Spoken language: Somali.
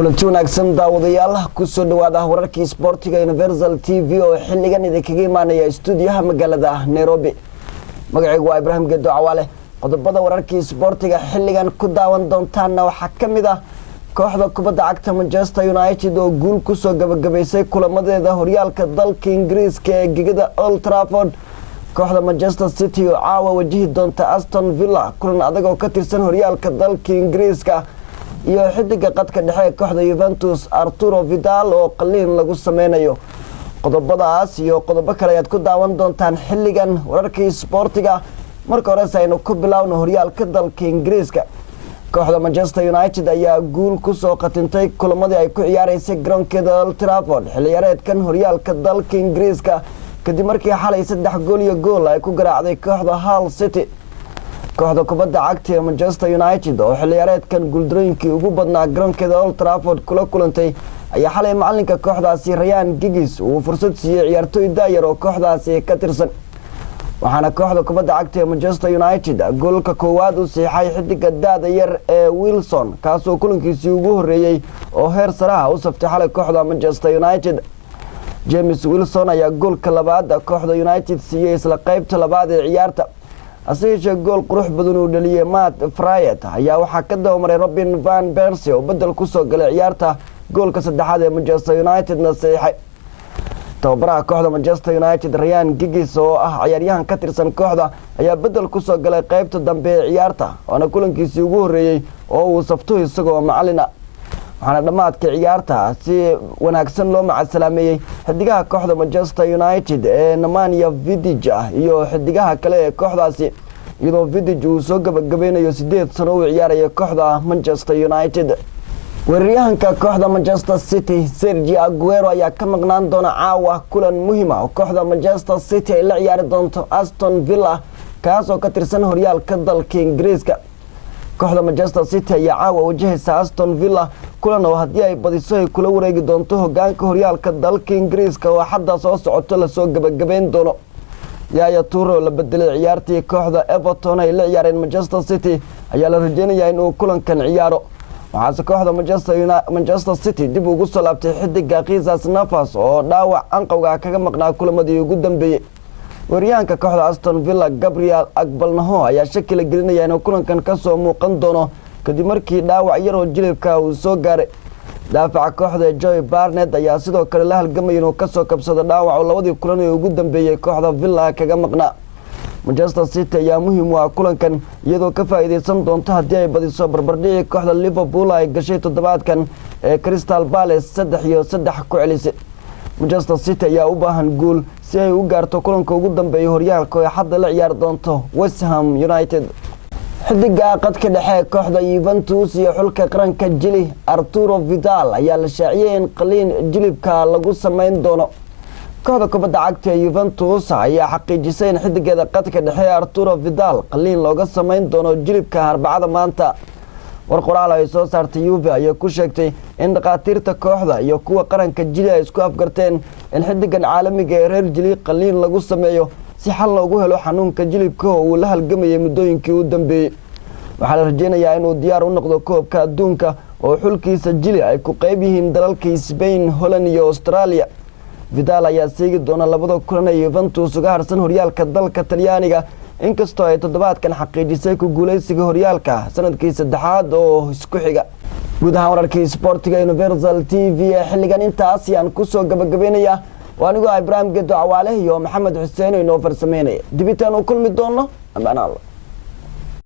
kulanti wanaagsan daawadayaal ku soo dhawaada wararkii sportiga Universal TV oo xilligan idinkaga imaanaya stuudiyaha magaalada Nairobi. magacaygu waa Ibrahim Gedo Cawaale. qodobada wararkii sportiga xilligan ku daawan doontaana waxaa kamid ah kooxda kubadda cagta Manchester United oo guul ku soo gabagabaysay kulamadeeda horyaalka dalka Ingiriiska ee gegida Old Trafford. kooxda Manchester City oo caawa wajihi doonta Aston Villa kulan adag oo ka tirsan horyaalka dalka Ingiriiska iyo xidiga qadka dhexe kooxda Juventus Arturo Vidal oo qaliin lagu sameynayo. qodobadaas iyo qodobo kale aad ku daawan doontaan xilligan wararkii sportiga. marka hore aynu ku bilaawno horyaalka dalka Ingiriiska. kooxda Manchester United ayaa guul ku soo qatintay kulamadii ay ku ciyaareysay garoonkeeda Old Trafford xilli ciyaareedkan horyaalka dalka Ingiriiska kadib markii xalay 3 gool ay ku garaacday kooxda Hull City. kooxda kubadda cagta ee Manchester United oo xilli ciyaareedkan guuldarooyinkii ugu badnaa garoonkeeda Old Trafford kula kulantay ayaa xalay macalinka kooxdaasi Ryan Giggs uu fursad siiyay ciyaartoy daayar oo kooxdaasi ka tirsan. waxaana kooxda kubadda cagta ee Manchester United goolka koowaad u siixay xidiga daada yar ee Wilson kaasoo kulankiisii ugu horeeyay oo heer sare u saftay xalay kooxda Manchester United. James Wilson ayaa goolka labaad kooxda United siiyay isla qaybta labaad ee ciyaarta. asaga gool qurux badan uu dhaliyay Matt Fryatt ayaa waxaa ka dawmaray Robin van Persie oo bedel ku soo galay ciyaarta goolka saddexaad ee Manchester United-na saxiixay. tababaraha kooxda Manchester United Ryan Giggs oo ah ciyaaryahan ka tirsan kooxda ayaa bedel ku soo galay qaybta dambe ee ciyaarta waana kulankiisii ugu horeeyay oo uu safto isagoo macallin ah. waxaana dhamaadka ciyaarta si wanaagsan loo macsalaameeyay xidigaha kooxda Manchester United ee Nemanja Vidic iyo xidigaha kale ee kooxdaasi iyadoo Vidic uu soo gabagabeynayo 8 sano u ciyaaraya kooxda Manchester United. weeraryahanka kooxda Manchester City Sergio Aguero ayaa ka maqnaan doona caawa kulan muhiim ah oo kooxda Manchester City ay la ciyaari doonto Aston Villa kaasoo ka tirsan horyaalka dalka Ingiriiska. kooxda Manchester City ayaa caawa wajahaysa Aston Villa kulan oo haddii ay badiso ay kula wareegi doonto hogaanka horyaalka dalka Ingiriiska oo xadda soo socoto la soo gabagabeyn doono. Yaya Toure la bedelay ciyaartii kooxda Everton ay la ciyaareen Manchester City ayaa la rajeynayaa inuu kulankan ciyaaro. waxaase kooxda Manchester City dib ugu soo laabtay xidiga Qiisas Navas oo dhaawac anqowga kaga maqnaa kulamadii ugu dambeeyay. weeraryahanka kooxda Aston Villa Gabriel Agbalnaho ayaa shaki la gelinaya inuu kulankan ka soo muuqan doono kadib markii dhaawac yar oo jilibka uu soo gaaray. daafaca kooxda Joe Barnett ayaa sidoo kale la halgamay inuu ka soo kabsado dhaawac oo labadii kulan ee ugu dambeeyay kooxda Villa kaga maqnaa. Manchester City ayaa muhiim u ah kulankan iyadoo ka faa'iideysan doonto haddii ay badiso barbardhicii kooxda Liverpool ay gashay toddobaadkan ee Crystal Palace 3-3 ku celisay. Manchester City ayaa u baahan guul si ay u gaarto kulanka ugu dambeeya horyaalka oo hadda la ciyaar doonto West Ham United. xidiga qadka dhexe kooxda Juventus iyo xulka qaranka Chile Arturo Vidal ayaa la shaaciyay in qaliin jilibka lagu sameyn doono. kooxda kubadda cagta ee Juventus ayaa xaqiijisay in xidigeeda qadka dhexe Arturo Vidal qaliin looga sameyn doono jilibka Arbacada maanta. war qoraal ay soo saartay Juve ayaa ku sheegtay in dhaqaatiirta kooxda iyo kuwa qaranka Chile ay isku afgarteen in xidigan caalamiga ee reer Chile qaliin lagu sameeyo si xal loogu helo xanuunka jilibka oo uu la halgamayay muddooyinkii u dambeeyay. waxaa la rajeynayaa inuu diyaar u noqdo koobka adduunka oo xulkiisa Chile ay ku qayb yihiin dalalka Spain, Holland iyo Australia. Vidal ayaa seegi doona labada kulan ee Juventus uga harsan horyaalka dalka Talyaaniga inkastoo ay toddobaadkan xaqiijisay ku guuleysiga horyaalka sanadkii saddexaad oo isku xiga. guud ahaan wararkii sportiga Universal TV ee xilligan intaas ayaan ku soo gabagabeynaya. waanigu Ibrahim Gedo Cawaale iyo Maxamed Xuseen oo inoo farsameynaya. dibitaan u kulmi doono amaan Allah.